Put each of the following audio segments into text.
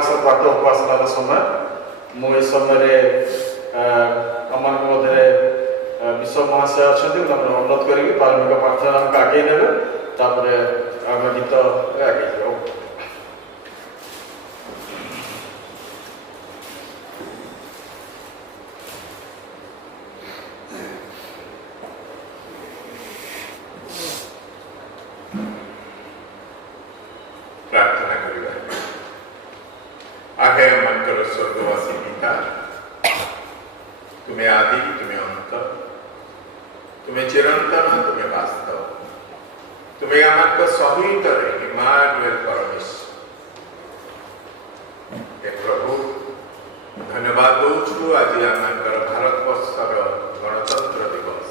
प्रात उपासनार समय मुझे समय आम मध्य विश्व महाशय अच्छा अनुरोध करी धार्मिक प्रार्थना आगे आगे ने आम गीत आगे प्रार्थना करिबा। आहे मनकर स्वर्गवासी पिता, तुम्हें आदि, तुम्हें अंत, तुम्हें चिरंतन, तुम्हें वास्तव, तुम्हें आमक सहित इमानुएल परमेश्वर। हे प्रभु धन्यवाद दौचु आज आमकर भारतवर्षर गणतंत्र दिवस।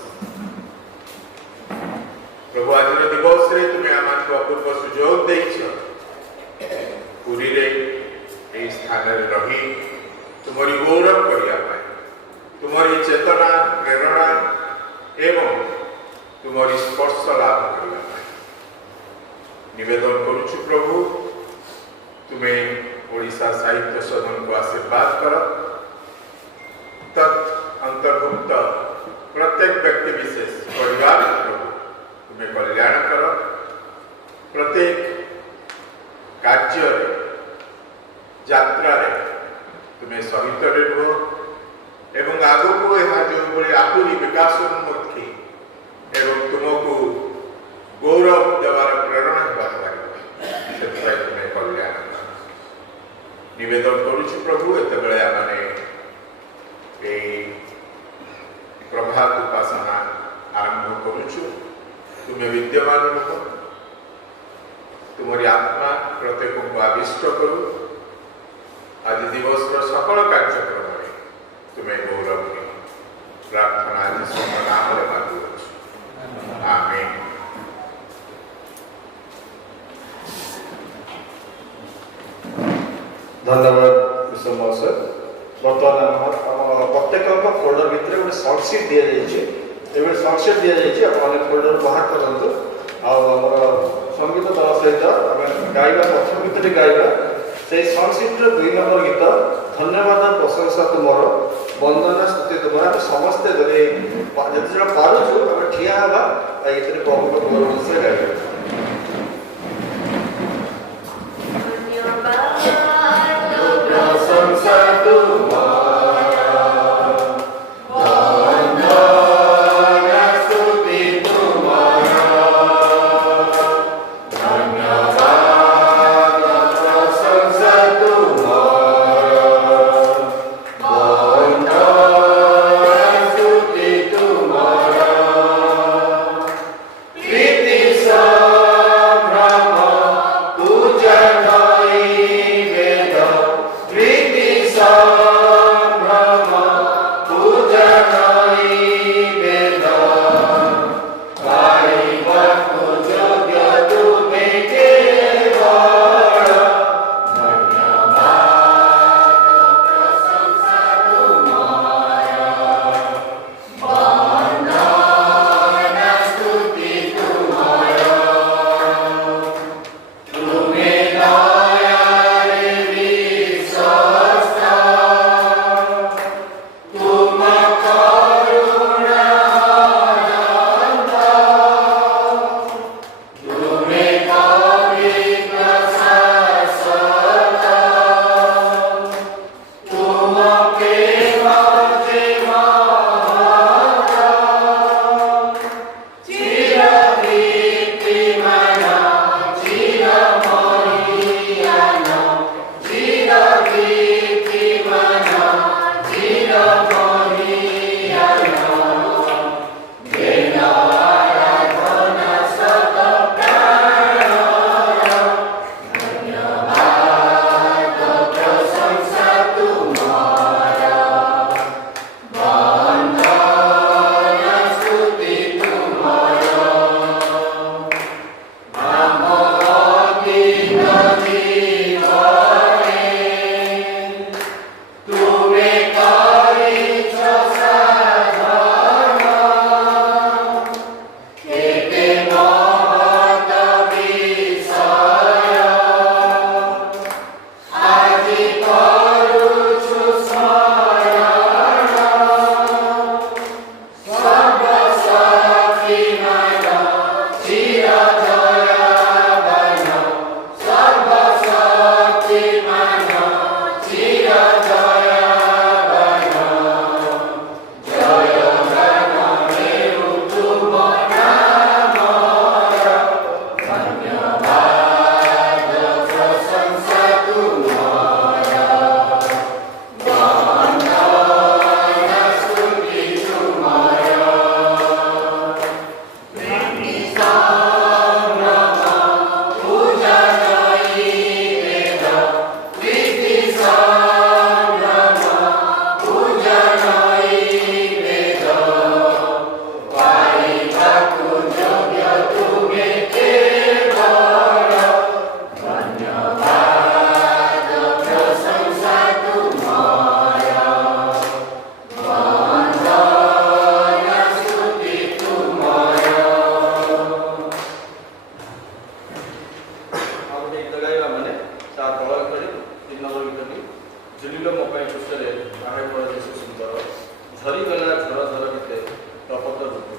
प्रभु आज दिवस रे तुम्हें आमक अपूर्व सुजोग देइछ पुरी रे ए स्थान रही तुमरी गौरव करिया पाए, तुमरी चेतना प्रेरणा एवं तुमरी स्पर्श लाभ करिया पाए निवेदन करुछु। प्रभु तुम्हें ओडिशा साहित्य सदन को आशीर्वाद कर, तत् अंतर्भुक्त प्रत्येक व्यक्ति विशेष परिवार प्रभु तुम्हें कल्याण कर, प्रत्येक कार्य यात्रा तुम्हें सहित रुह एवं आगु को यह जो आहुरी विकासोन्मुखी एवं तुमको गौरव देवार प्रेरणा से तुम्हें कल्याण निवेदन करुछु। प्रभु एत आने प्रभात उपासना आरंभ करुछु। तुम्हें विद्यमान रुह, तुम्हारी आत्मा प्रत्येक को आविष्ट करू। आज दिवस सकल कार्यक्रम में तुम्हें गौरव की प्रार्थना आज सब नाम मांगुअछु। आमीन। धन्यवाद विश्व महाशय। बर्तमान प्रत्येक फोल्डर भितर गोटे सर्टसीट दि जाए, सर्टसीट दि जाए, फोल्डर बाहर करूँ। आमर संगीत दल सहित आम गाइबा प्रथम गीत गाइबा से संसीटर 2 नंबर गीत धन्यवाद प्रशंसा तुमर वंदना स्तुति तुम। आम समस्ते जिते जन पार्छु आम ठिया हाँ गीत प्रभु गौरव से गाइबा। Tuve cari नंबर गीतटी झुलिलो मो ପାଇଁ ପୁଷ୍ପରେ ଆହେ ପଡ଼ ଦେଶ ସୁନ୍ଦର ଝରିଗଲା ଝର ଝର ଭିତରେ ଟପଟ ଋତୁ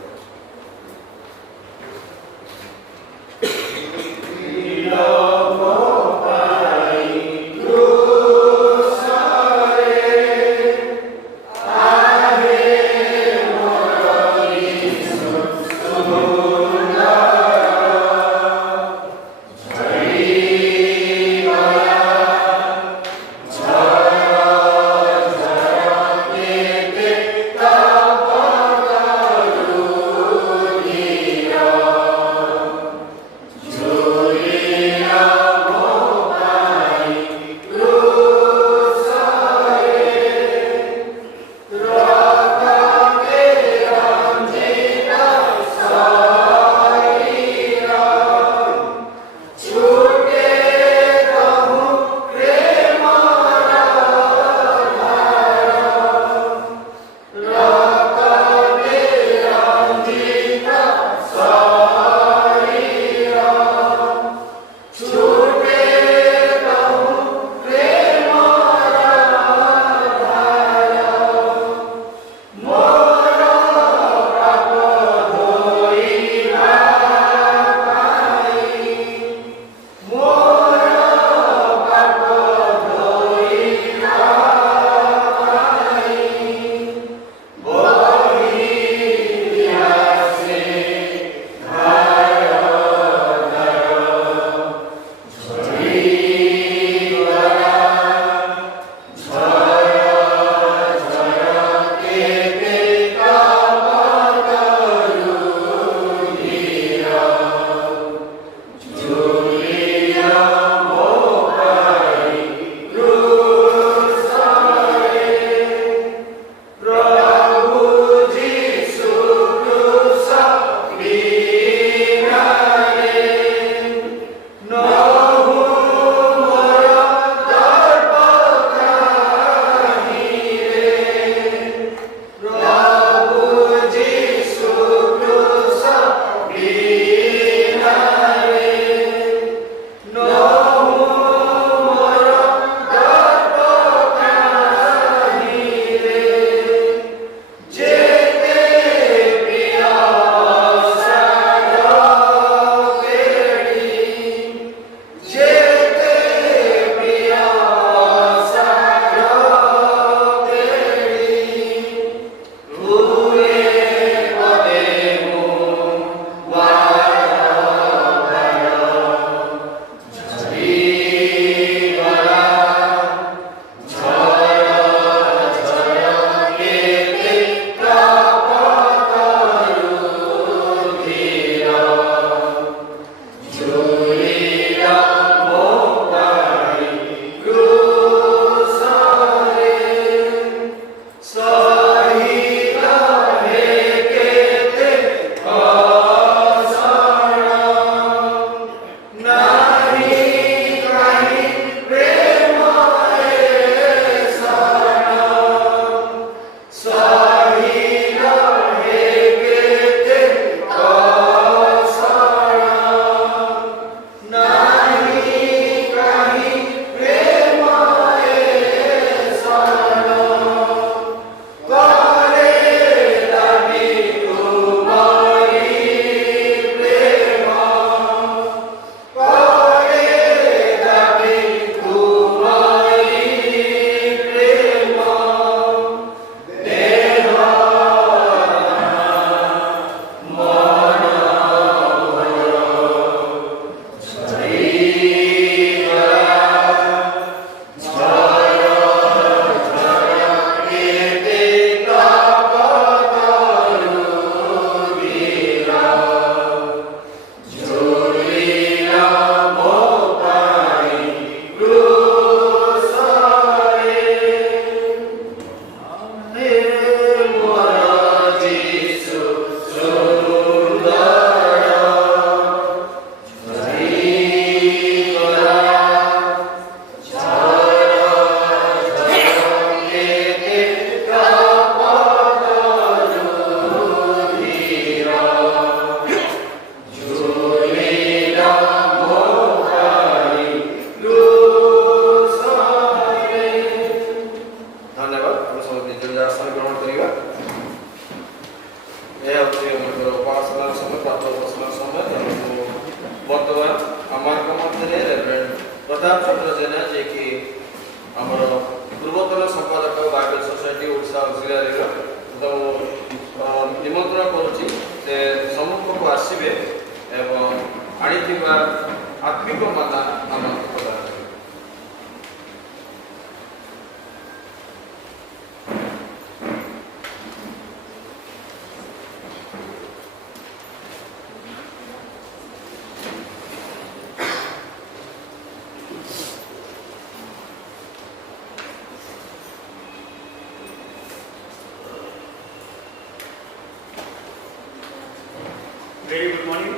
वेरी गुड मॉर्निंग।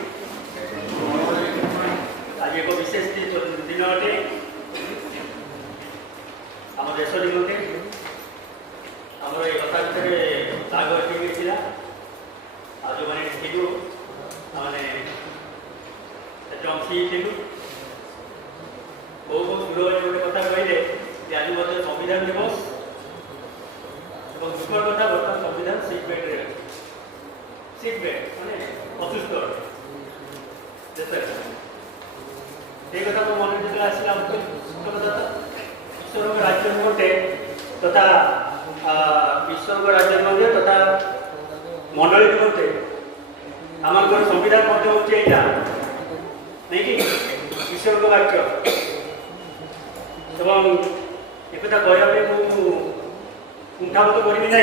आज एक विशेष दिन अटे आम देश निमंते आमर ये कथा भितर दाग अटक आ जो मैंने थिलु आने जमसी थिलु बहुत दूर गोटे कथा कहले आज संविधान दिवस और दुखर कथा बर्तमान संविधान सीट बेड रे सीट बेड माने असुस्थ देश कथा तो मन जो आसला ईश्वर राज्य निमंते तथा ईश्वर राज्य निमंते तथा मंडली निमंते आम संविधान होचे नहीं कि ईश्वर वाक्य एवं एक कहवाई कुंठाबोध करी ना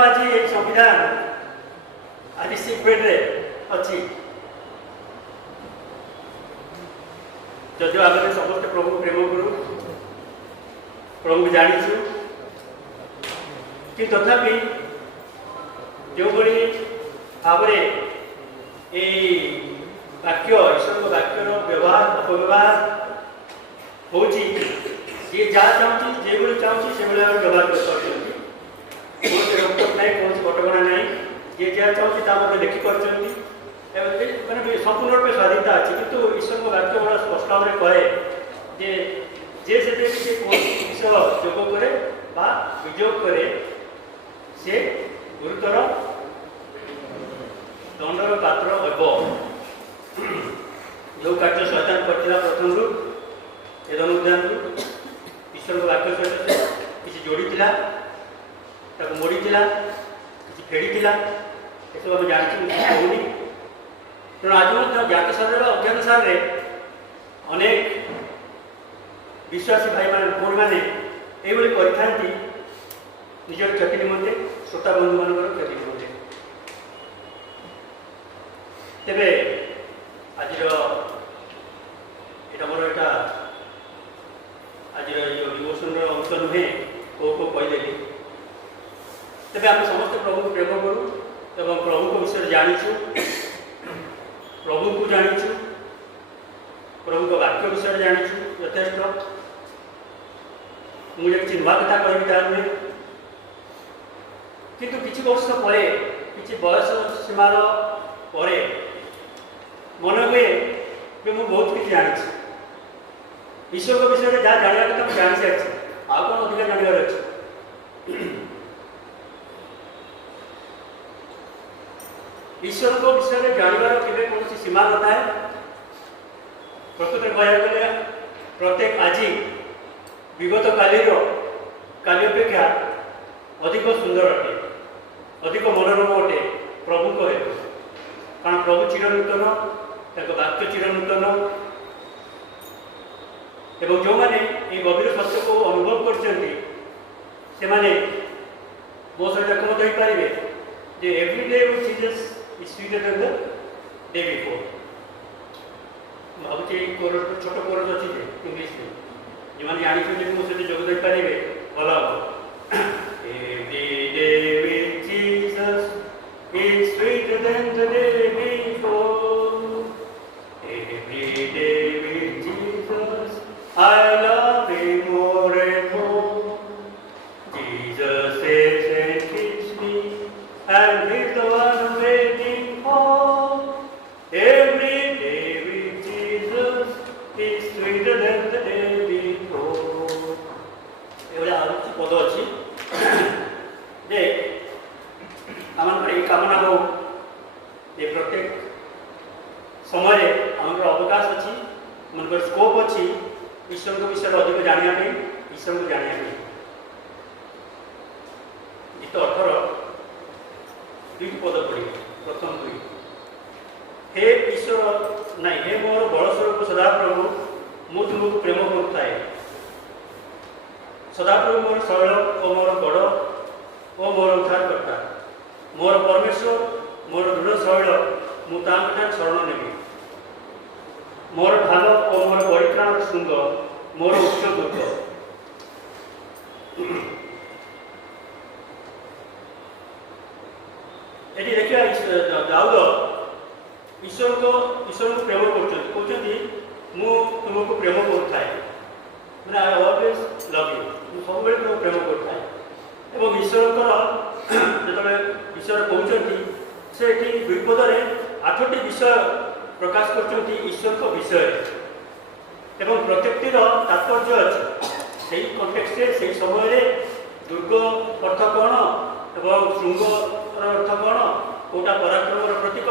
आज संविधान आज सीट बेड रे अच्छी जदि आम समस्त प्रभु प्रेम करू प्रभु जाचु कि तथापि जो भाव वाक्य ईश्वर वाक्यर व्यवहार अपव्यवहार हो जहाँ चाहूँ जो चाहूँ से व्यवहार कर रोकटोक ना कौन कटका ना जी जहाँ चाहूँ देखिपार मैंने संपूर्ण रूप स्वाधीनता अच्छी किंतु ईश्वर वाक्य बड़ा स्पष्ट भाव में कहे जे से कौन जिस जोग करे विजोग करे से गुरुतर दंडर पात्र हम जो कार्य शैतान करता प्रथम रू एदम उद्यान ईश्वर वाक्य सहित किसी जोड़ी मोड़ी किसी फेड़ी सब आम जानते कहूनी तेणु आज ज्ञात सार अज्ञान सारे अनेक विश्वासी भाई भौणी मैंने ये निजर क्षति निमंते श्रोता बंधु मान क्षति निमंते तेरे आज मोर यहाँ आज डिवोशन अंश नुहे को कहीदेली तेज आम समस्त प्रभु प्रेम करूँ एवं प्रभु को विषय जाचु प्रभु को जाचु प्रभु को वाक्य विषय जाचु यथेष्ट मुझे किसी नुआ कथा कह नुहे किंतु किसी वर्ष पर किसी बयस सीमार पर मन हुए मुझे बहुत किसी जानी ईश्वर विषय जहाँ जानवर कथा मुझे जानी सारी आउ कौन अधिक जानवर अच्छे ईश्वर को विषय जानवर के कौन सीमा था है प्रकृत कह गले प्रत्येक आज विगत काली अपेक्षा अधिक सुंदर अटे अधिक मनोरम अटे प्रभु कहे कारण प्रभु चिरनूतन वाक्य चिरनूतन एवं जो मैंने ये गभीर सत्य को अनुभव कर मो सहित एकमत हो पारे जे every day with Jesus is sweeter than the day before भावुँ छोट कोरस अच्छी इंग्लीश में जो मैंने जानी मो सहित जोग दे पारे भल हम every day with Jesus is sweeter than the day before every day with Jesus I love him more and more. Jesus says and keeps me, and he's the one I'm waiting for. Every day with Jesus is sweeter than the day before. एवढा आरुची पद अच्छी जे आमर ये कामना हो ये प्रत्येक समय आमर अवकाश अच्छी मन स्कोप अच्छी ईश्वर को विषय अधिक जाना ईश्वर को जाना गीत 18 दुई पद पढ़े प्रथम दुई हे ईश्वर नाई हे मोर बड़ स्वरूप सदाप्रभु मु तुमको प्रेम करुए सदाप्रभु मोर शैल और मोर गड़ और मोर उद्धारकर्ता मोर परमेश्वर मोर दृढ़ शैल मुझे शरण नेबी मोर भाल और मोर परित्राण शुंग मोर उच्च दुर्ग ये देखिए सब प्रेम करता है ईश्वर जो ईश्वर कहते से विपदे 8टी विषय प्रकाश कर ईश्वर को विषय एवं प्रत्येकटीर तात्पर्य अच्छे कंटेक्स्ट से समय दुर्ग अर्थ कौन एवं श्रृंग अर्थ कौन कौटा पराक्रम प्रतीक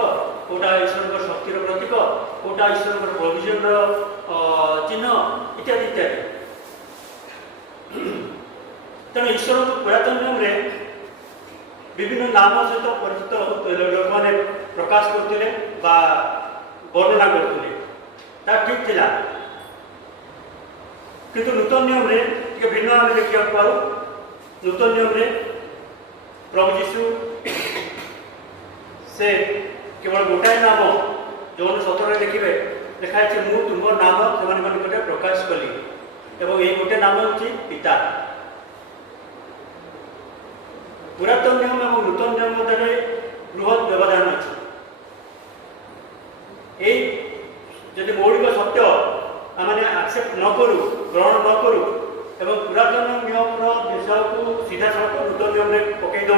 कौटा ईश्वर शक्तिर प्रतीक कौटा ईश्वर प्रोविजन चिन्ह इत्यादि इत्यादि। तेणु ईश्वर पुरातन नियम विभिन्न नाम सहित परिचित लोक मैंने प्रकाश करते वर्णना करते ठीक थिला किंतु नूतन नियम रे भिन्न आम देखा पाऊ। नूतन नियम रे प्रभु जीशु से केवल गोटाए नाम जो 17 देखिए लिखाई मु तुम नाम से प्रकाश कली एवं ये गोटे नाम हूँ पिता। पुरातन नियम और नूतन नियम मध्य बृहत व्यवधान अच्छे यदि मौलिक सत्य आम एक्सेप्ट न करूँ ग्रहण न करूँ एवं पुरातन नियम विषय को सीधा सड़क नूतन नियम में पकई दू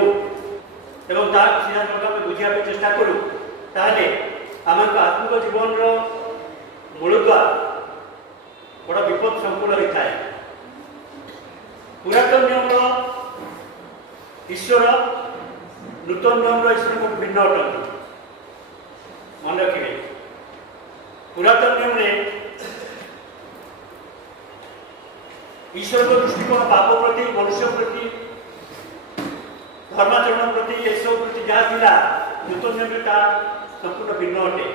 एवं सीधा सड़क आम बुझा चेष्टा करूँ ताहले आम आत्मिक जीवन मूलद्वार बड़ा विपद संपूर्ण होता है। पुरातन नियम ईश्वर नूतन नियम ईश्वर को भिन्न अटंती मन रखिए। पुरातन नियम में ईश्वर को दृष्टिकोण पाप प्रति मनुष्य प्रति धर्माचरण प्रति ये सब प्रति जहाँ थिला नूतन नियम संपूर्ण भिन्न अटे।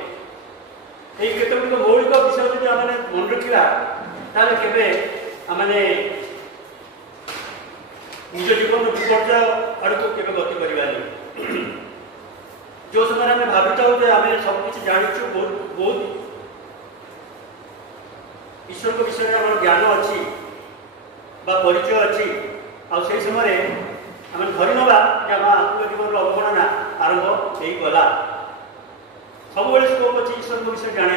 ये केतक मौलिक विषय जो आम मन रखा ताले केबे आमने निज जीवन विपर्य आड़ को केबे गति करवानी। जो समय आम भावित हो आम सबकि जाचु बहुत ईश्वर को विषय में ज्ञान अच्छी परिचय अच्छी आई समय आम धरी ना आम आत्मिक जीवन अवगणना आरंभ हो गला सब स्कोप अच्छी ईश्वर को विषय जाना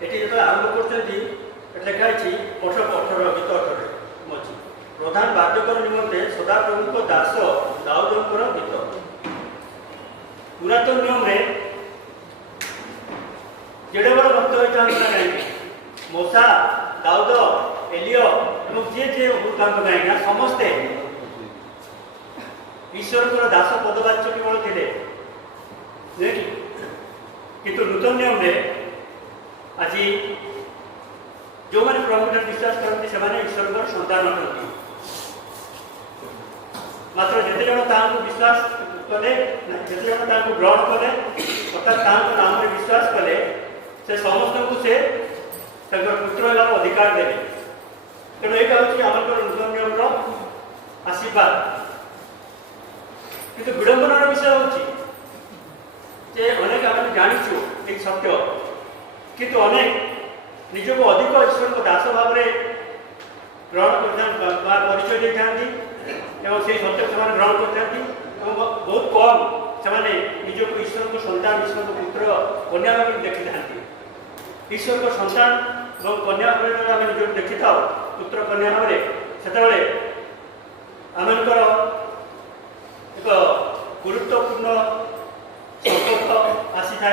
ये जो आरंभ कर लिखाई 18 गीत 18 अच्छी प्रधान बाध्यकर निमंते सदाप्रभु दास दाऊदंकर गीत। पुरातन नियम जेड़े बड़ भक्त होता कहीं मूसा दाऊद एलियो और जी जी होता कहीं समस्ते ईश्वर दास पदवाच्य केवल थे किंतु नूतन नियम आज जो मैंने प्रभु विश्वास करते हैं ईश्वर सन्तान अटंती मात्र जिते जन विश्वास कले जिते जन ग्रहण कले अर्थात नाम विश्वास कले से समस्त को से पुत्र होगार अधिकार देवे। तेणु यहाँ हूँ आम नूतन नियम आशीर्वाद किंतु विडंबनार विषय हूँ अनेक आम जाचु ठीक सत्य किंतु अनेक निजक अधिक ईश्वर को दास भाव में ग्रहण कर परिचय दे था से सत्य से ग्रहण करते बहुत कम से निजक ईश्वर को सन्तान ईश्वर को पुत्र कन्या भाव देखी था। ईश्वर को सन्तान और कन्या भाव आम निज देखी था पुत्र कन्या भाव से आमर एक गुरुत्वपूर्ण संपर्क आसी था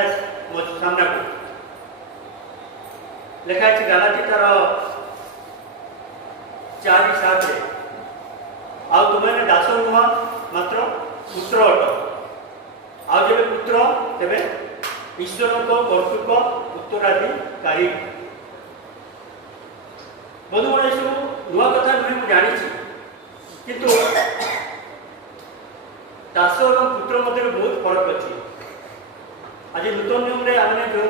सामना को लिखाई गालाती तार 4:7 आउ तुमने दास नुह मात्र पुत्र अट आउ जब पुत्र तेरे ईश्वर को कर्तृत्व उत्तराधिकारी। बंधुगण ये नुआ कथा नुहे मुझे जानी किंतु दास और पुत्र मध्य बहुत फरक अच्छी। आज नूतन नियम आम जो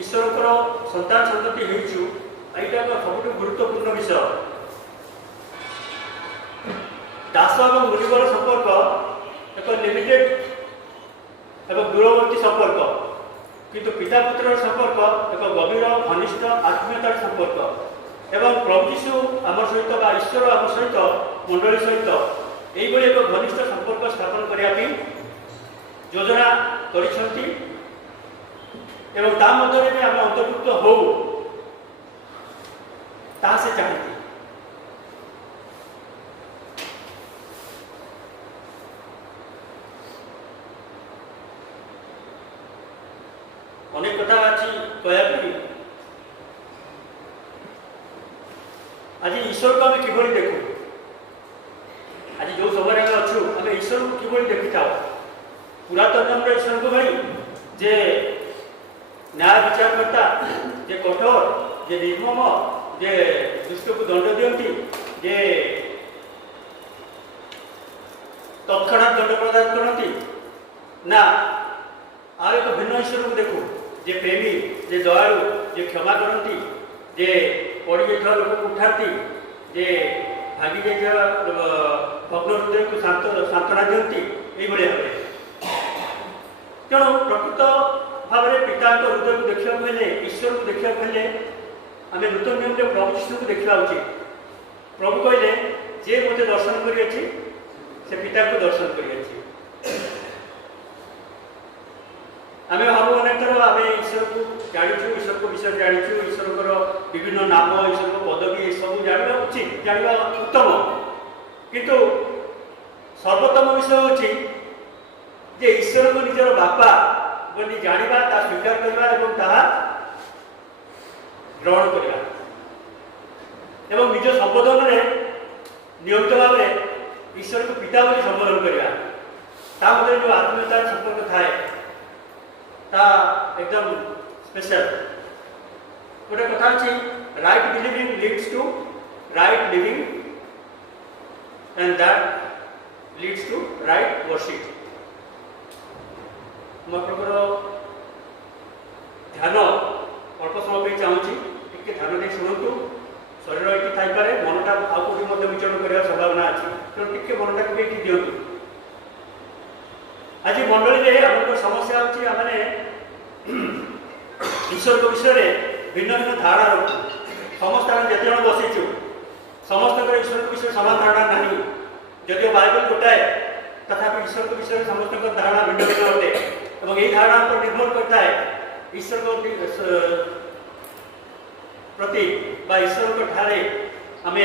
ईश्वर सन्तान सन्तति यहाँ सब गुरुत्वपूर्ण विषय दास और मुनिवर संपर्क एक लिमिटेड एवं दूरवर्ती संपर्क किंतु पिता पुत्र संपर्क एक गभीर घनिष्ठ आत्मीयतार संपर्क एवं प्रभु जीशु आम सहित ईश्वर आम सहित मंडली सहित यही एक घनिष्ठ संपर्क स्थापन करने योजना कर एवं ता मध्य आम अंतर्भुक्त हो ता से चाहती अनेक कथा अच्छी कहया आज ईश्वर को आम कि देखू आज जो सभा अच्छु आम ईश्वर को कि देखी था पुरातन ईश्वर को भाई जे न्याय विचार करता जे कठोर जे निर्मम जे दुष्ट को दंड दियंती जे तत्क्षणात दंड प्रदान करती ना आ एक भिन्न ईश्वर को देखू जे प्रेमी जे दयालु जे क्षमा करती जे पड़ी जाइए लोक को उठाती जे भागी जाइए भग्न हृदय को सांत्वना दियंती ये तेणु प्रकृत भाव में पिता हृदय को देखा हेले ईश्वर को देखा हेले आम नूतन नियम प्रभु जीशु को देखा उचित प्रभु कहले जे मुझे दर्शन कर से पिता को दर्शन कर आम भाव अनेक थर आम ईश्वर को जाचु ईश्वर को विषय जाचु ईश्वर विभिन्न नाम ईश्वर को पदवी ये सब जानवा उचित जानवा उत्तम किंतु सर्वोत्तम विषय हूँ जे ईश्वर को निजर बापा बोली जानिबा ता स्वीकार करबा एवं ताहा ग्रहण करबा एवं निज संबोधन रे नियमित भाव में ईश्वर को पिता बोली संबोधन करबा ता मध्य जो आत्मीयता संपर्क थाए ता एकदम स्पेशल गोटे कथा अछि right believing leads to right living and that leads to right worship ध्यान अल्प समय चाहूँगी टे ध्यान दे शुणु शरीर ये थी मनटा आउ कौटी विचरण कर संभावना अच्छी तेणु टे मनटा को ये दिंतु आज मंडली में आम समस्या होची आमने ईश्वर को विषय में भिन्न भिन्न धारणा रखु समस्त आम जिते जन बसीचु समस्त ईश्वर को विषय समान धारणा नहीं जदिव बाइबल गोटाए तथापि ईश्वर को विषय समस्त धारणा भिन्न भिन्न अटे और यही धारणा पर निर्भर करता है ईश्वर को प्रति ईश्वर को ठारे आम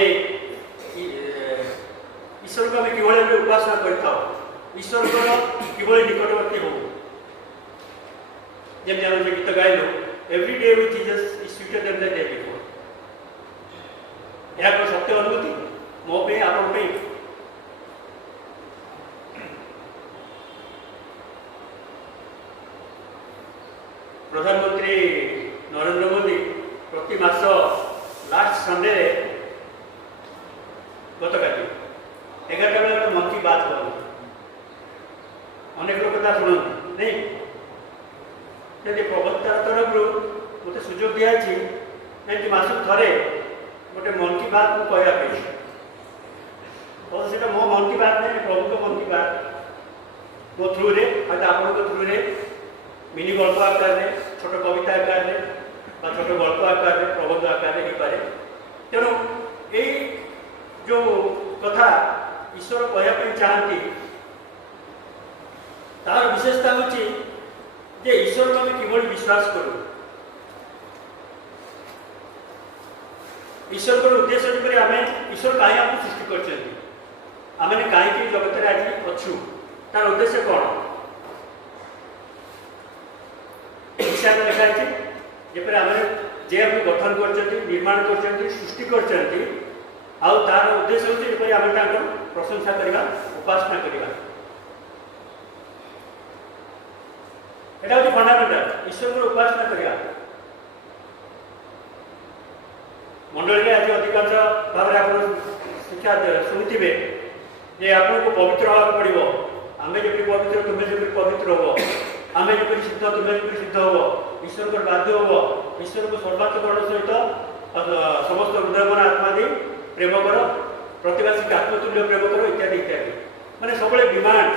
ईश्वर को आम कि उपासना करता ईश्वर को कि निकटवर्ती हो जब आम गीत गाइलु every day with Jesus is sweeter than the day before यह सत्य अनुभूति मो पे आपण पे प्रधानमंत्री नरेंद्र मोदी प्रति मास लास्ट संडे गत काली 11टा बेले मन की बात करते अनेक लोग कथा शुणु नहीं यदि प्रवक्ता तरफ मत सुजोग दिखाई मास थे गोटे मन की बात को कहवाई तो सीटा मो मन की बात नहीं प्रभु को मन की बात मो थ्रु आप थ्रु मिनी गल्प आकार में छोट कविता आकार में छोट गल्प आकार में प्रबंध आकार में हो पाए तेणु ये जो कथा ईश्वर कहवाई चाहती तार विशेषता हूँ जे ईश्वर को आम कि विश्वास करूँ ईश्वर को उद्देश्य जो आम ईश्वर कहीं आपको सृष्टि कर कहीं जगत में आज अच्छु तार उद्देश्य कौन लिखाई जपर आम जे गठन कर निर्माण कर सृष्टि कर तार उद्देश्य हूँ आम प्रशंसा करवा उपासना करवा यहाँ हूँ फंडामेंटाल ईश्वर को उपासना करवा मंडली आज अधिकांश भाव में आप शिक्षा शुणुवे जे आपको पवित्र हाँ पड़ो आम जमी पवित्र तुम्हें जमी पवित्र हो आम जमी सिद्ध तुम्हें जमी सिद्ध हो ईश्वर को बाध्य हो ईश्वर को सर्वात्मकरण सहित समस्त हृदय आत्मा दे प्रेम कर प्रतिवासी आत्मतुल्य प्रेम कर इत्यादि इत्यादि माने सब डिमांड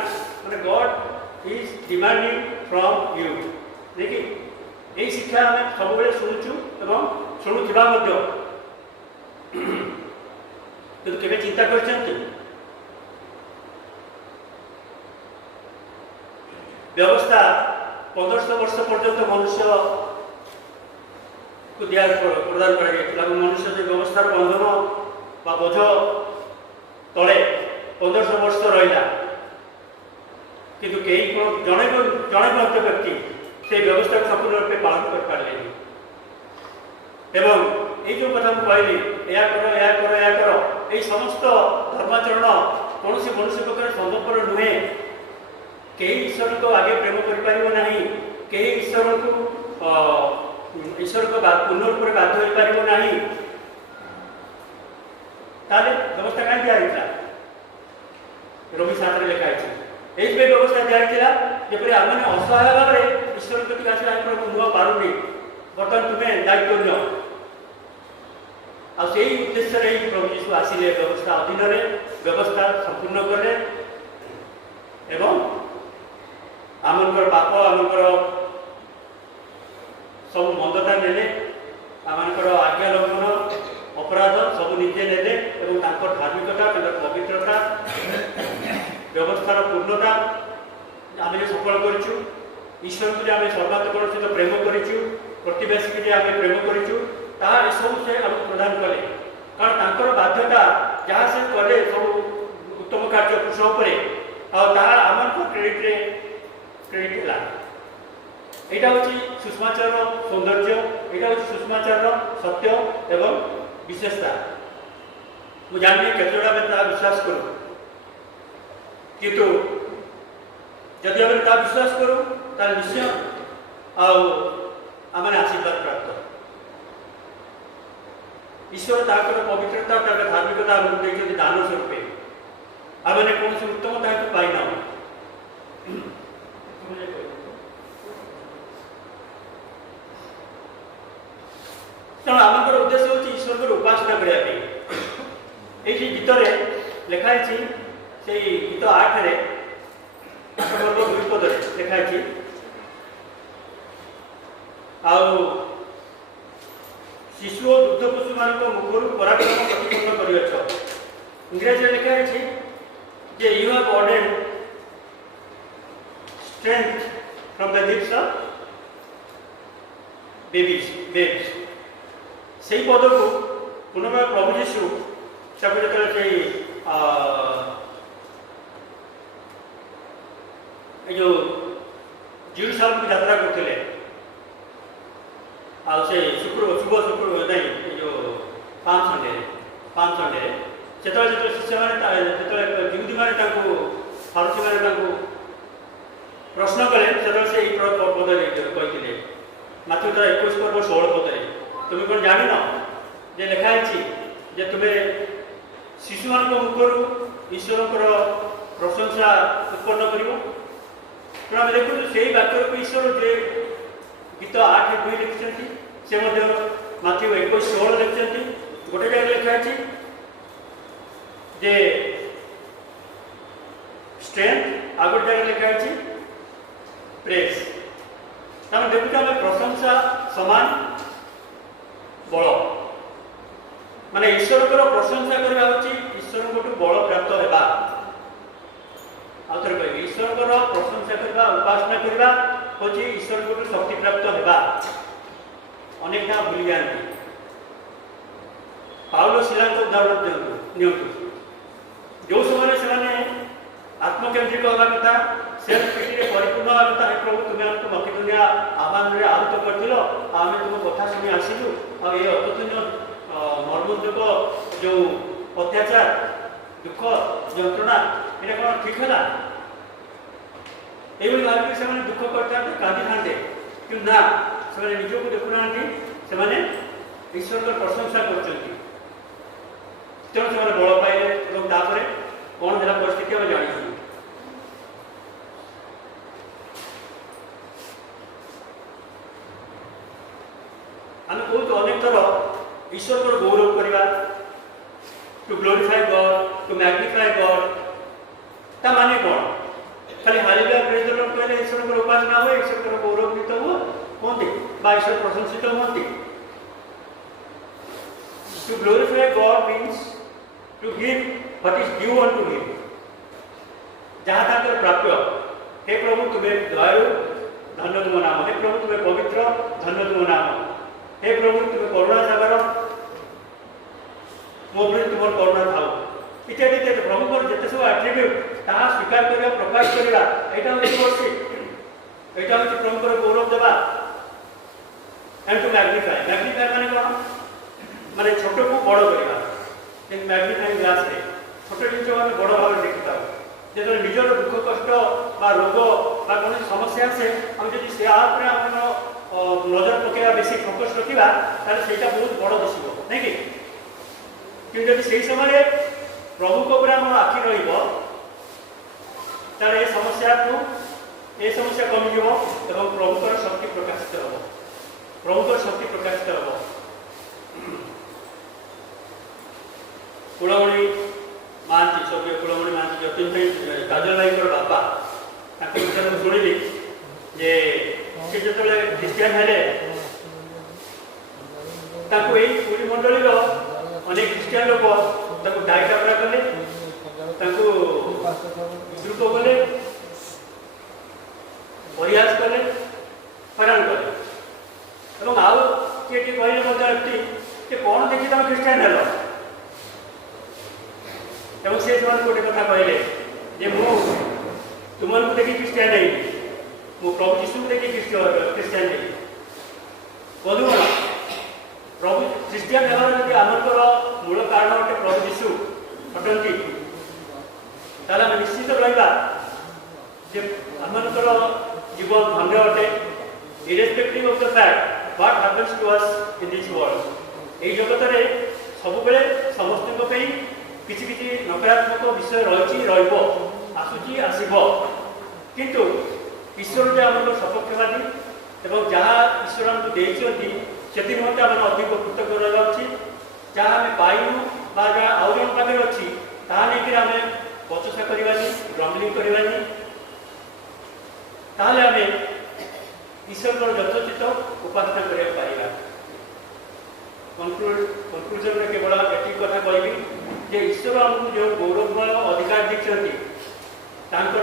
माने God is demanding from you देखिए यही शिक्षा आम सब शुणुचु एवं शुणुवा तो केवे चिंता कर व्यवस्था 1500 वर्ष पर्यंत मनुष्य को दिया प्रदान करा मनुष्य जो व्यवस्थार बंधन बा बोझ तले 1500 वर्ष रहा किंतु कई जड़े जड़े व्यक्ति से व्यवस्था को संपूर्ण रूप से पालन कर पारे एवं ये जो कथा मुझे कहली या कर या कर या कर ये समस्त धर्माचरण कौन से मनुष्य पक्ष संभवपर नुहे कई ईश्वर को आगे प्रेम करना कई ईश्वर को ईश्वर को पूर्ण रूप से बाध्य हो पार ना ताले व्यवस्था कहीं दिया रोमी शास्त्र लिखाई ये व्यवस्था दिया जपरी आम मैंने असहाय भाव में ईश्वर प्रति आस नुआ पारुनी बर्तमान तुम्हें दायित्व नियो आई उद्देश्य प्रभु यीशु आसिले व्यवस्था अधीन व्यवस्था संपूर्ण कले एवं आमर पाप आमर सब मंदता ने आमर आज्ञा लंघन अपराध सब निजे ने धार्मिकता पवित्रता व्यवस्थार पूर्णता आम सफल करूँ ईश्वर को आम सर्वात्मक सहित प्रेम करूँ प्रतिवेशी के आम प्रेम करूँ सब से आम प्रदान कले कारण बाध्यता जहाँ से कले सब उत्तम कार्य पुरुष आम क्रेडिट है यहाँ हूँ सुषमाचार सौंदर्य यहाँ हूँ सुषमाचार सत्य एवं विशेषता मुझे जानी केतोड़ा आम विश्वास करूँ किंतु जदि आम विश्वास करूँ ताल निश्चय आम आशीर्वाद प्राप्त ईश्वर ताकर पवित्रता धार्मिकता आमको देखते दान स्वरूपे आम कौन उत्तम ताकि पाईना तेणु आम उद्देश्य हूँ ईश्वर को उपासना करने ये गीत लिखाई से गीत 8 पर्व 2 पद लिखाई शिशु और दुग्ध पशु मान मुखर पराक्रम प्रतिपन्न कर इंग्रेजी लिखाई जे you have ordained strength from the lips of babes से पद को पुनर्बार प्रभु जीशु जो जेरूसालेम की यात्रा करते शुभ शुक्र नहीं जो पाम संडे से शिष्य मैंने युवती मैंने फारूसी मैंने प्रश्न कले से पद कहते मात्र 21 पर्व 16 पदे तुम्हें कौन जान जे लिखाई जे तुम्हें शिशु मान मुखर ईश्वर प्रशंसा उत्पन्न कर देखो से वाक्य को ईश्वर जे गीत 8:2 लिखिं से माथ्यू 21:16 लिखिं गोटे जगह लिखाई जे स्ट्रेंथ आ गोटे जगह लिखाई प्रेस तमें देखुचे आम प्रशंसा समान बल माने ईश्वर प्रशंसा करवा ईश्वर को बल प्राप्त होगा आउे कह ईश्वर प्रशंसा करवा उपासना करवा हूँ ईश्वर को शक्ति प्राप्त होगा अनेक ना भूली जाती पाउल शिला उदाहरण दिंतु जो समय से आत्मकेन्द्रिक होगा कथा सेल्फ पिटी परिपूर्ण होगा कथा प्रभु तुम्हें आमको मकिदुनिया आह्वान में आहूत कर आम तुम कथा शुणी आसलु अतुल्य मर्मोदक जो अत्याचार दुख जंत्रणा ये कौन ठीक है ये भाविक से दुख करते कांदी था कि ना से निजक देखुना से ईश्वर को प्रशंसा कर तेणु से बल पाइले कौन है परिस्थिति आम जानी आम कहूँ अनेक थर ईश्वर को गौरव करवा to glorify God to magnify God ता माने कौन खाली हालेलुया प्रेज द लॉर्ड कहले ईश्वर को उपासना हो ईश्वर को गौरवान्वित होती बा ईश्वर प्रशंसित होती to glorify God means to give what is due unto him जहाँ ताकर प्राप्य हे प्रभु तुम्हें दयालु धन्य तुम नाम हे प्रभु तुम्हें पवित्र धन्य तुम नाम हे प्रभु तुम करुणा सागर मो तुम करुणा थाओ इत्यादि इत्यादि प्रभु जिते सब आट्रिब्यूट ताहा स्वीकार करवा प्रकाश करवा यहाँ हूँ वर्षिप यहाँ हूँ प्रभु गौरव देवा एंड टू मैग्निफाई मैग्निफाई माने कौन माने छोट को बड़ करवा मैग्निफाइंग ग्लास रे छोट जिन आम बड़ भाव देखी था जो निजर दुख कष्ट रोग कौन समस्या आसे आम जब से आम नजर पकड़ा बेसी फोकस रखा ताले सेटा बहुत बड़ दिशो नहीं कि कि जब से समय प्रभु को आम आखि रे समस्या को ये समस्या कमिज और प्रभुकर शक्ति प्रकाशित हम प्रभुकर शक्ति प्रकाशित हम कुलमणि महांती स्वर्गीय कुलमणि महांती जतिन भाई काजल भाई बापा शुणिली जे से जो ख्रीस्टियान हेले पुरी मंडली अनेक ख्रीस्टियान लोग डायटापरा कले विद्रुप कले परिहास कले हैरान कले आउ किए कहले कौन देखी तुम ख्रीस्टियान हेल से गोटे कथा कहले जे मु तुमको देखी ख्रीस्टियान नहीं मु प्रभु यीशु को देखी ख्रीस्टियान नहीं बंधुगण प्रभु ख्रीस्टियान हेबार यदि आमर मूल कारण अटे प्रभु यीशु अटंती ताले आम निश्चित रहा जे आमर जीवन धन्य अटे irrespective of the fact what happens to us in this world एई जगत रे सब बेले समस्त किसी किसी नकारात्मक विषय रही आसूची आसब किंतु ईश्वर जो आम सपक्षवादी एवं जहाँ ईश्वर आमको देती से निमंते आम अधिक कृतज्ञ रहा जहाँ आम पाइनु जहाँ आउ जन पाखे अच्छी ताकि आम बचसा करवानी ग्रम्बलिंग करवानी ताहले आम ईश्वर यथोचित उपासना करने पाइबा कनक्लूजन में केवल एक कथा कहबी जे ईश्वर आमको जो गौरवमय अधिकार देखते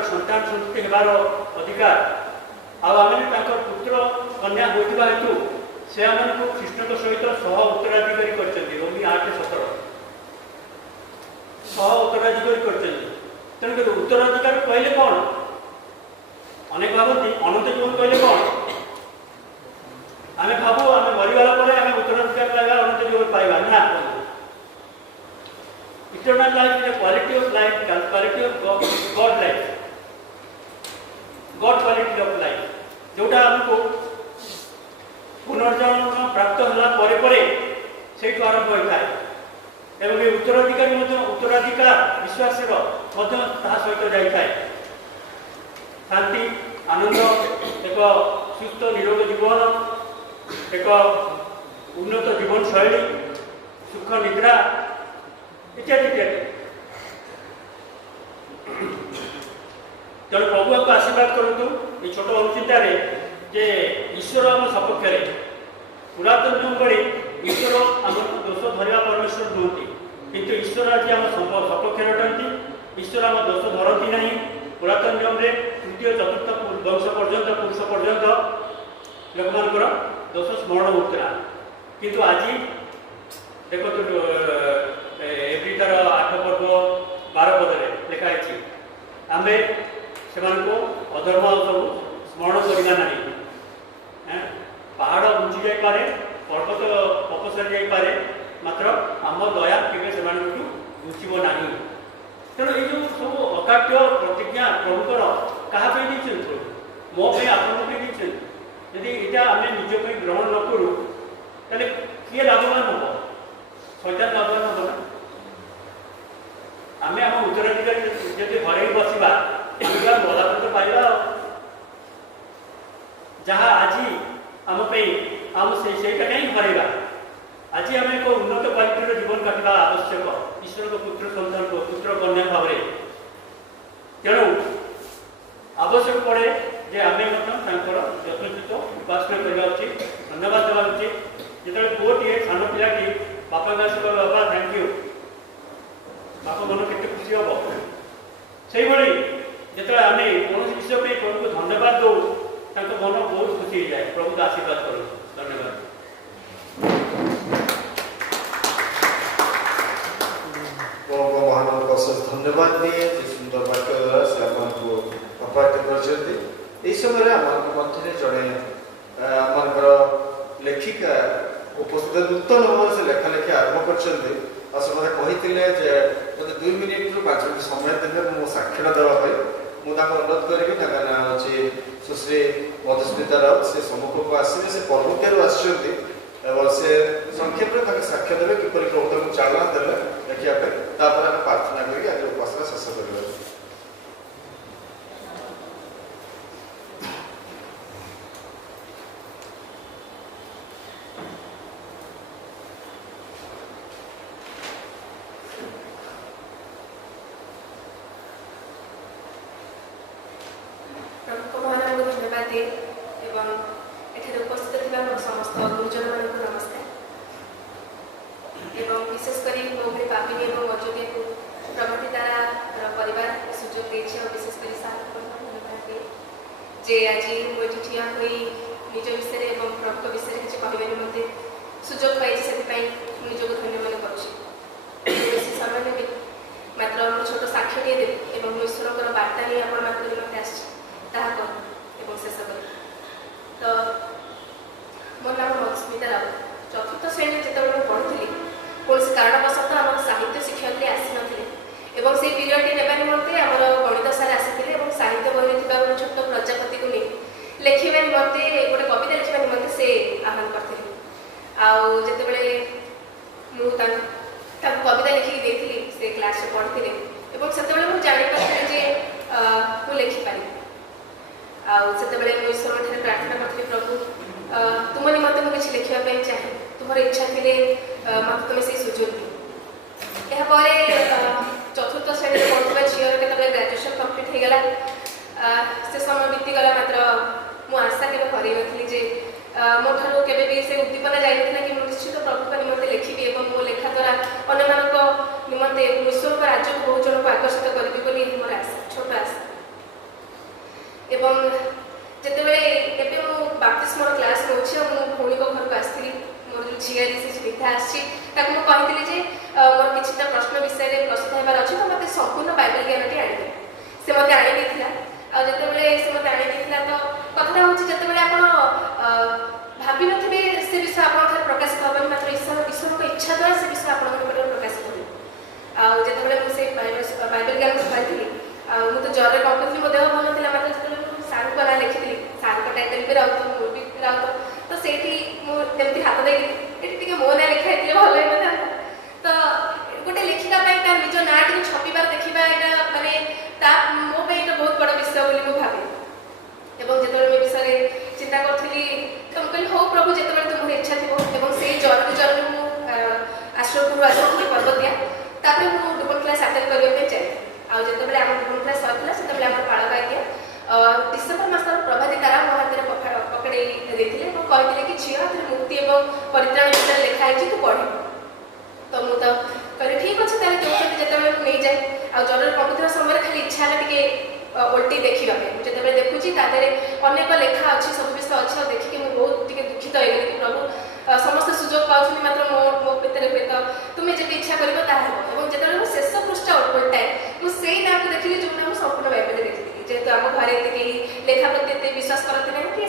संतान संतति हेबार अधिकार आम पुत्र कन्या होता हेतु से आम कृष्ण सहित सह उत्तराधिकारी कर रोमी 8:17 सह उत्तराधिकारी कर तेणुक उत्तराधिकार कहले कौन अनेक भावती अनंत जीवन कहले कौन आम भावु आम मरीगला आम उत्तराधिकार पाइबा अनंत जीवन पाइबा ना eternal life is quality of life quality of God life God quality of life जोटा हमको पुनर्जन्म प्राप्त होला परे परे सेठु आरंभ होता है एवं ये उत्तराधिकारी उत्तराधिकार विश्वास सहित जाए शांति आनंद एक सुस्थ निरोग जीवन एक उन्नत जीवन शैली सुख निद्रा इत्यादि इत्यादि तेणु प्रभु आपको आशीर्वाद करूँ ये छोट अनुचिंतार जे ईश्वर आम सपक्ष पुरातन नियम भली ईश्वर आम दोष धरवा परमेश्वर नुहति किंतु ईश्वर आज आम सपक्ष अटंती ईश्वर आम दोष धरती ना पुरातन नियम तृतीय चतुर्थ वंश पर्यंत पुरुष पर्यंत लोक मान दोष स्मरण होता किंतु आज देखो एवरी तार 8 पर्व 12 पदे लिखाई आम से अधर्म सब स्मरण करवा ना पहाड़ उंची जापे पर्वत अपसरी जापे मात्र आम दया केवे से घुचब ना तेणु ये जो सब अकाट्य प्रतिज्ञा प्रभुकर क्या प्रभु मोपाई आपड़ी यदि यहाँ आम निजप ग्रहण न करूँ तेल किए लाभवान हम शैतान लाभवान हम ना आम आम उत्तराधिकारी जब हर बसवा बलापत पाइबा जहाँ आज आम आम से कहीं हरवा आज आम एक उन्नत क्वालिटीर जीवन काटवा आवश्यक ईश्वर को पुत्र सन्तान को पुत्र कन्या भाव तेणु आवश्यक पड़े जे आम यथोचित उपासना करवा उचित धन्यवाद देवा उचित जो पुओटे सान पिलाटी बापा आस बाबा थैंक यू बापा मन के खुशी हम से जो आम कौन विषय पर प्रभु को धन्यवाद दो मन बहुत खुशी हो जाए प्रभु का आशीर्वाद करूँ धन्यवाद। धन्यवाद दिए जे सुंदर वाक्य द्वारा से आपको अपार्ट कर समय मध्य जड़े आमर लेखिका उपस्थित नूतन भाव से लेखा लेखि आरंभ कर मत कहते मत 2 मिनिट रु 5 मिनिट समय देवे मो साक्षर देवाई मुझे अनुरोध करी ना हूँ सुश्री मधुस्मिता राउत से सम्मुख को आसवे से पर्वतर आसते से संक्षेप में साक्ष्य देवे किपर प्रभु चालना देवे देखा प्रार्थना करके आज उपासना शेष कर समस्त गुरुजन मान नमस्कार एवं विशेषकर मो भाई पापिनी और अजोग्य को प्रगति तारा परिवार सुजोग विशेषकर धन्यवाद जे आज मुझे ठिया निज विषय और प्रभु विषय किसी कह निमंते सुजोग पाई से निजक धन्य मन कर समय नेबी मात्र छोट साक्ष्य टे देवी और ईश्वर बार्ता नहीं आप निमंते आस शेष कर तो मो नाम मधुस्मिता राउत चतुर्थ श्रेणी जिते पढ़ुली कौन कारणवश आम साहित्य शिक्षक आसी ना से पीरियड ने निमंते आम गणित सार आसी साहित्य बही गोटे छोट प्रजापति को नहीं लिखा निमंते गोटे कविता लिखा निमंते से आह्वान करते मुझे कविता लिखिक देती से क्लास पढ़ी से मुझे जापारी मुझे लिखिपारि आते ईश्वर ठारे प्रार्थना करी प्रभु तुम निमंते मुझे किसी लिखापी चाहे तुम इच्छा थी मत तुम से सुजोग दी यापर चतुर्थ श्रेणी पढ़ुवा झीर के ग्राजुएसन कम्प्लीट हो गला से समय बीतीगला मात्र मु आशा के करें जे मो ठार के से उद्दीपना जाइना कि निश्चित प्रभु निमंते लिखी और मो लेखा द्वारा अन्य निमंते ईश्वर राज्य को बहुत जन को आकर्षित करी मोर आशा छोट आशा एवं जिते बाप्तिस्मर क्लास नौ मो भौणी घर को आसती मोर जो झील से विद्या आसी मुझे मोर कि प्रश्न विषय में प्रस्तुत होबार अच्छे तो मतलब संपूर्ण बाइबल ज्ञान टी आनी से मत आनी से मत आनी तो कथा हूँ जिते आप भावी थे से विषय आप प्रकाशित हेनी मात्र ईश्वर को इच्छा द्वारा से विषय आप प्रकाशित हो जिते बाइबल ज्ञान पढ़ी मुझे ज्वर कम्प्लीटली मो देह भल था मात्र सार को ना लिखी सार को टाइटल भी राउत मुझे भी राउत तो से मुझे हाथ देखे मो ना लिखाई भल होता तो गोटे लिखापी निज ना टी छपिबार देखा यहाँ मानने मो बहुत बड़ विषय बोली मुझे भावे और जो विषय चिंता करी तो मुझे कहली हो प्रभु जो तुम इच्छा थी से जर आश्रमपुर आसती पर्वतिया मुझे डुबन क्लास आटेंड करने चाहिए आम डुबन क्लास सरला से पाड़क आज्ञा डिसेम्बर मस प्रभाती तारा मो हाथ में पकड़े देते कहते कि झील हाथ में मुक्ति और परित्राण विषय लिखाई तू पढ़ तो मुझे कहली ठीक अच्छे तेल जो जो नहीं जाए आ जर प्रकृतिर समय खाली इच्छा है टे ओल्टी देखापी जो देखुची अनेक लेखा अच्छी सब विषय अच्छे और देखिए मुझे बहुत दुखित हो गली कि प्रभु समस्त सुजोग पाँच मात्र मो भितर हुए तो तुम्हें जब इच्छा कर जो शेष पृष्ठ उल्टाए मुझे ना को देखिली जो ना संपूर्ण बाइबल देखी जेहेतु आम घर कहीं लेखा प्रति एत विश्वास करते ना कि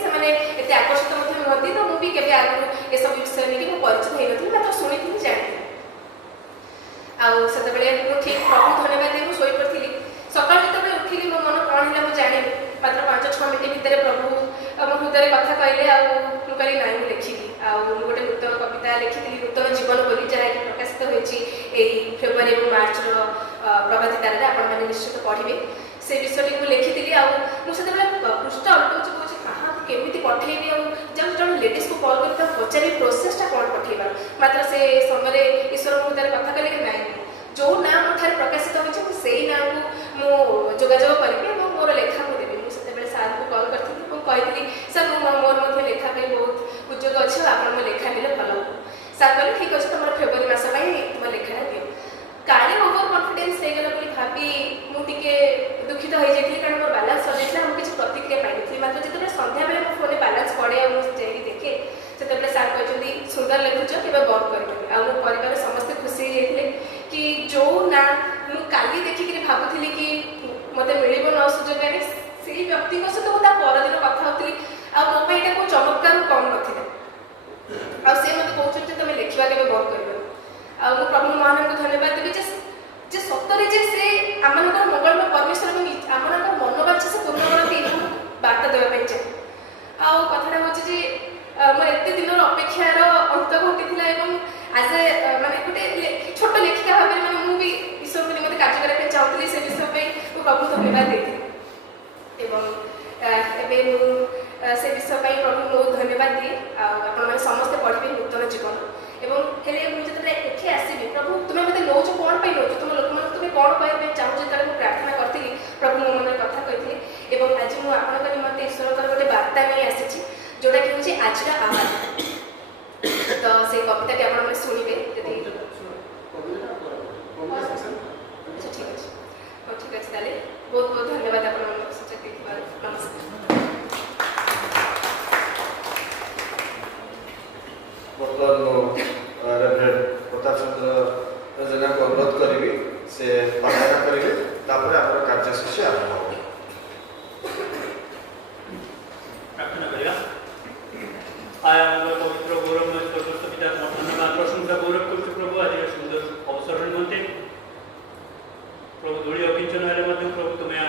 एत आकर्षित नुहति तो मुझे केवे आगु ये सब विषय नहीं परिचित होती मात्र शुणी जानी आते ठीक प्रभु धन्यवाद दी मुझे पड़ी सकाल जो उठिली मो मन कौन है मुझे जानी मात्र 5-6 मिनट भितर प्रभु मो हृदय कथा कहले कहली ना मुझे लिखी गोटे नूतन कविता लिखी नूतन जीवन बोली जहाँकि प्रकाशित होती फेब्रुआरी और मार्च प्रभाती तारे आपण निश्चित पढ़े से विषय को लिखी मुझे पृष्ठ अल्टाऊँ कौन क्या केमी पठेबी जब जो लेडीज को कल कर पचारि प्रोसेसटा कौन पठेबार मात्र से समय ईश्वर हृदय कथा कहले कि ना जो ना मोठार प्रकाशित होती से ना को जोगाजोग करी और मोर लेखा को देवी मुझे सार को कल करी कही सर मोर लेखा बहुत उद्योग अच्छे आप लेखा ने भल हो सार कहले ठीक अच्छे तुम फेब्रुआरी मस तुम लेखाटा दियो काले ओवर कॉन्फिडेंस हो गला बोली भाभी मुझे दुखित हो जाती कारण मोर बालांस सजाइला मुझे किसी प्रतिक्रिया पाई मात्र जो सन्ध्या बेले मो फोन बालांस पड़े मुझे देखे से सार कहते सुंदर लिखुच के बंद कर मो परिवार समस्ते खुशी होते कि जो ना काली देखिक भावुली कि मत मिल न सुजोग से व्यक्ति सहित मुझे परदिन कथा होती मोबाइल को चमत्कार कम ना से मत कहते तुम लिखा के बंद कर प्रभु महाराज को धन्यवाद देवी जे सतरे जे से आम मंगल परमेश्वर आम मनोवांछा से पूर्ण करती बार्ता देवाई चाहे कथा हूँ मोर एत दिन अपेक्षार अंत घटी आज ए माने गोटे छोट लेखिका भाव में मुझे ईश्वर को निमंते कार्य करने चाहूँगी से विषय मैं प्रभु धन्यवाद देती से विषय प्रभु बहुत धन्यवाद दिए आप समस्ते पढ़े नूतन जीवन एवं हेले मुझे एठी आसबि प्रभु तुम्हें मत नौ कौन पर नौ तुम लोक मैंने तुम्हें कौन कहते चाहूँ जो प्रार्थना करी प्रभु मो मन कथा कही आज मुझे आपंक निमंते ईश्वर गोटे बार्ता नहीं आसी जोटा कि हूँ आज आह्वान तो से कविता टी आप शुणवे ठीक अच्छे ठीक अच्छे ताले बहुत बहुत धन्यवाद आप नमस्कार बर्तमान रेभरेंड प्रताप चंद्र जेना को अनुरोध करी से प्रार्थना करेंगे तापर आम कार्यसूची आरंभ हो प्रार्थना करिया आया पवित्र गौरव स्वर्गस्थ पिता धन्यवाद प्रशंसा गौरव करुछु प्रभु आज सुंदर अवसर निमंते प्रभु धूली अकिंचन हेले मध्य प्रभु तुम्हें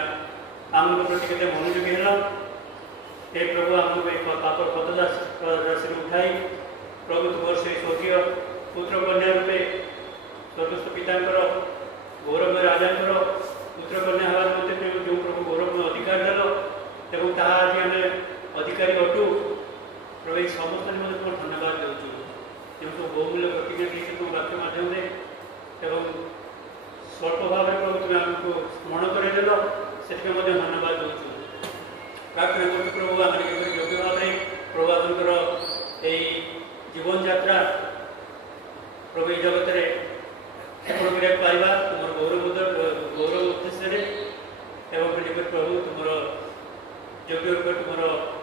आम प्रति केते मनोयोगी हेल हे प्रभु आमको एक पापर पदराशि उठाई प्रभु तुम से स्वर्गीय पुत्र कन्या रूपे स्वर्गस्थ पितांकर गौरव राजांकर पुत्र कन्या हवार मध्य जो प्रभु गौरव अधिकार देल एवं ताहा आज आम अधिकारी अटू प्रभु समस्त निमंते तुम धन्यवाद देचु जो सब बहुमूल्य प्रतिज्ञा देखिए तुम वाक्य माध्यम एवं स्वल्प भाव में प्रभु तुम्हें आमको स्मरण करदेल से धन्यवाद देचु प्रार्थना कर प्रभु आम योग्य भाव में प्रभु आमर यही जीवन यात्रा प्रभु जगत में पाइबा तुम गौरव उद्देश्य एवं प्रभु तुम योग्य रूप तुम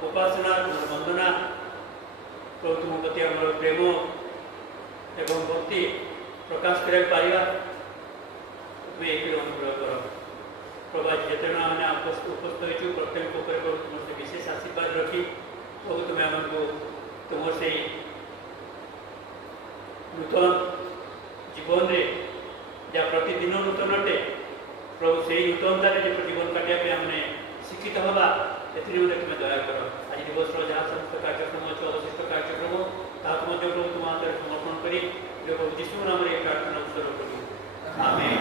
उपासना तुम वंदना प्रभु तुम प्रति आम प्रेम एवं भक्ति प्रकाश कर पाइबा तुम्हें एक अनुग्रह कर प्रभु आज जिते मैंने उपस्थित हो प्रत्येक प्रभु तुम से विशेष आशीर्वाद रखी प्रभु तुम्हें आमको तुम से नूतन जीवन में जहाँ प्रतिदिन नूतन अटे प्रभु से ही नूतनतार जो जीवन काटिया आमने शिक्षित हवा ए तुम्हें दया कर आज दिवस जहाँ समस्त कार्यक्रम अच्छे अवशिष्ट कार्यक्रम ताकू प्रभु तुम हाथ समर्पण कर प्रभु जीशु नाम ये प्रार्थना उत्सर्ग करूँ आमेन।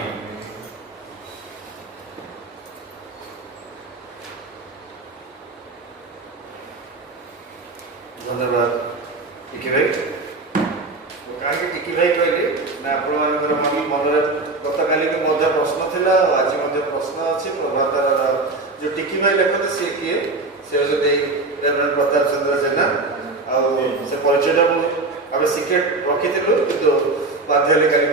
धन्यवाद टिकी भाई कहीं टिकी भाई कहली ना आपंकर मन गत काली प्रश्न थिला आज प्रश्न अच्छी प्रभातार जो टिकी भाई लिखते सी किए से रेभरेंड प्रताप चंद्र जेना से परिचय आम सिक्रेट रखी कि बाध्य काली